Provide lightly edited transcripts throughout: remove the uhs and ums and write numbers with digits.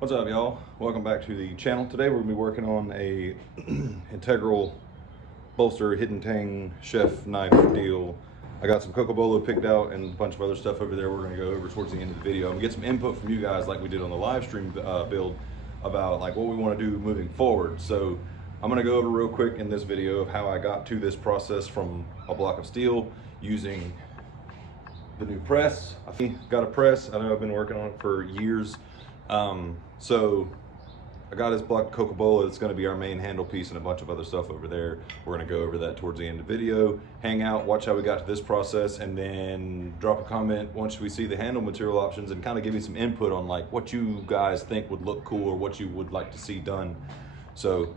What's up, y'all? Welcome back to the channel. Today we're gonna be working on a Integral Bolster Hidden Tang Chef knife deal. I got some Cocobolo picked out and a bunch of other stuff over there we're gonna go over towards the end of the video. I'm gonna get some input from you guys like we did on the live stream build about like what we wanna do moving forward. So I'm gonna go over real quick in this video of how I got to this process from a block of steel using the new press. I got a press. I know I've been working on it for years. So I got this block of Coca-Cola. It's going to be our main handle piece and a bunch of other stuff over there. We're going to go over that towards the end of the video, hang out, watch how we got to this process, and then drop a comment once we see the handle material options and kind of give you some input on like what you guys think would look cool or what you would like to see done. So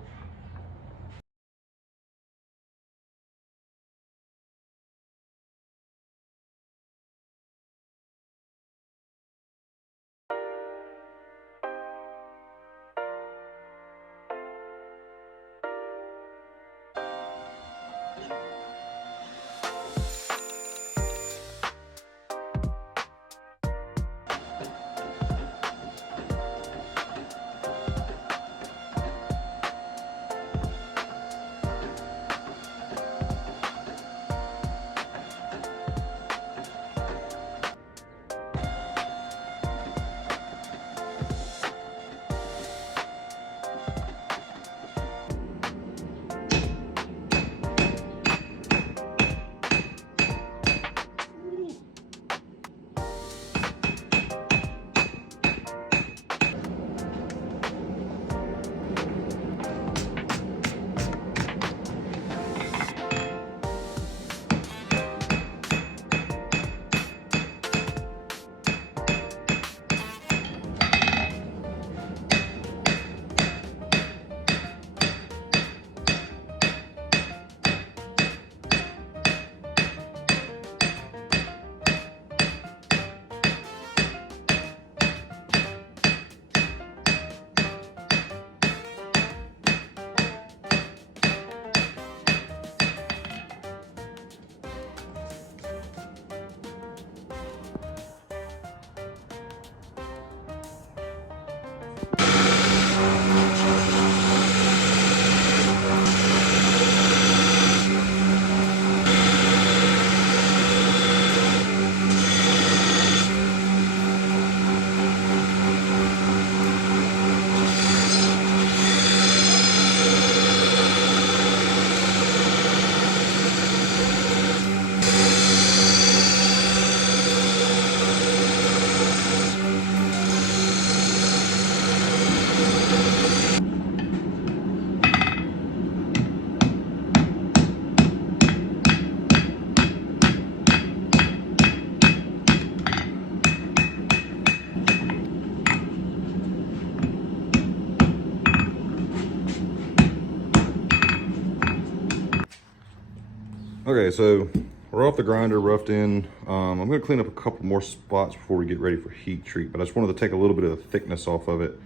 okay, so we're off the grinder, roughed in. I'm gonna clean up a couple more spots before we get ready for heat treat, but I just wanted to take a little bit of the thickness off of it.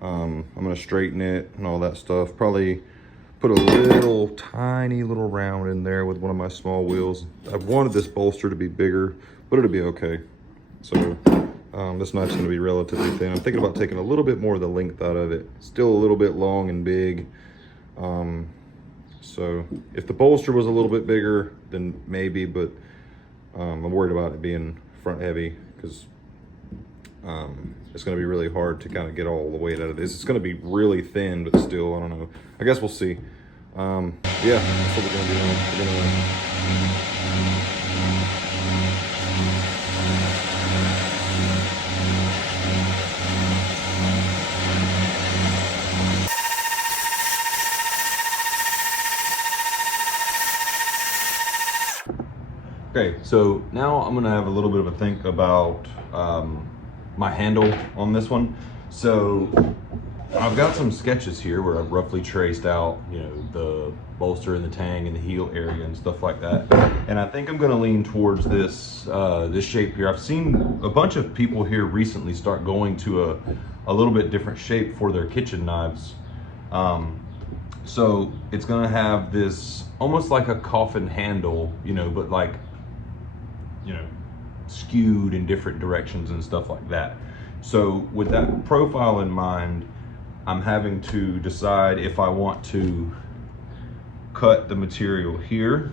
I'm gonna straighten it and all that stuff. Probably put a little tiny little round in there with one of my small wheels. I wanted this bolster to be bigger, but it'll be okay. So this knife's gonna be relatively thin. I'm thinking about taking a little bit more of the length out of it. Still a little bit long and big. So if the bolster was a little bit bigger, then maybe, but I'm worried about it being front heavy because it's going to be really hard to kind of get all the weight out of this. It's going to be really thin, but still, I don't know. I guess we'll see. Yeah, that's what we're going to do. We're going to Okay, so now I'm gonna have a little bit of a think about my handle on this one. So I've got some sketches here where I've roughly traced out, you know, the bolster and the tang and the heel area and stuff like that. And I think I'm gonna lean towards this this shape here. I've seen a bunch of people here recently start going to a little bit different shape for their kitchen knives. So it's gonna have this almost like a coffin handle, you know, but like, you know, skewed in different directions and stuff like that. So with that profile in mind, I'm having to decide if I want to cut the material here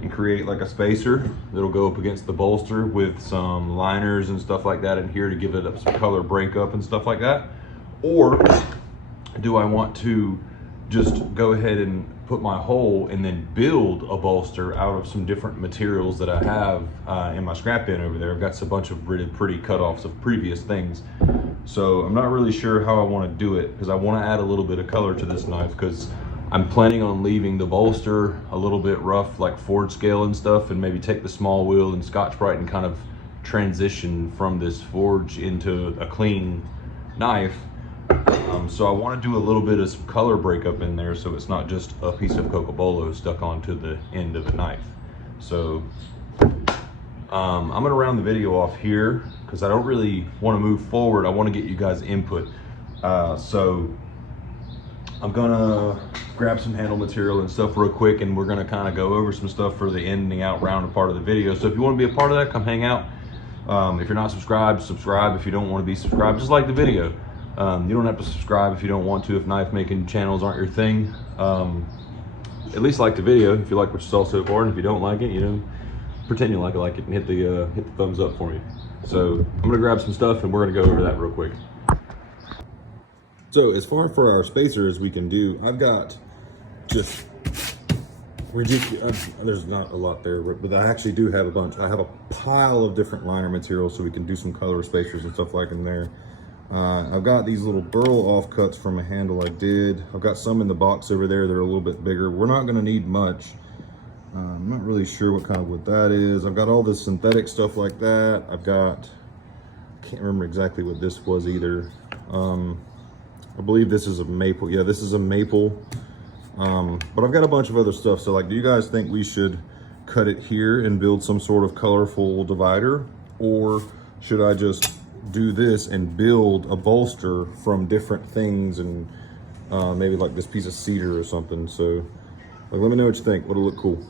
and create like a spacer that'll go up against the bolster with some liners and stuff like that in here to give it up some color breakup and stuff like that. Or do I want to just go ahead and put my hole and then build a bolster out of some different materials that I have in my scrap bin over there. I've got a bunch of really pretty cutoffs of previous things. So I'm not really sure how I want to do it, because I want to add a little bit of color to this knife, because I'm planning on leaving the bolster a little bit rough, like forge scale and stuff, and maybe take the small wheel and Scotch-Brite and kind of transition from this forge into a clean knife. So I want to do a little bit of some color breakup in there, so it's not just a piece of cocobolo stuck onto the end of the knife. So I'm going to round the video off here because I don't really want to move forward. I want to get you guys input. So I'm gonna grab some handle material and stuff real quick, and we're gonna kind of go over some stuff for the ending out round part of the video. So if you want to be a part of that, come hang out. If you're not subscribed, subscribe. If you don't want to be subscribed, just like the video. You don't have to subscribe if you don't want to, if knife making channels aren't your thing. At least like the video if you like what you saw so far, and if you don't like it, you know, pretend you like it and hit the thumbs up for me. So I'm gonna grab some stuff and we're gonna go over that real quick. So as far for our spacer as we can do, I've got just ridiculous, there's not a lot there, but I actually do have a bunch. I have a pile of different liner materials so we can do some color spacers and stuff like in there. I've got these little burl offcuts from a handle I did. I've got some in the box over there that are a little bit bigger. We're not gonna need much. I'm not really sure what kind of wood that is. I've got all this synthetic stuff like that. I've got, I can't remember exactly what this was either. I believe this is a maple. Yeah, this is a maple. But I've got a bunch of other stuff. So like, do you guys think we should cut it here and build some sort of colorful divider? Or should I just do this and build a bolster from different things, and maybe like this piece of cedar or something? So like, let me know what you think. What'll look cool.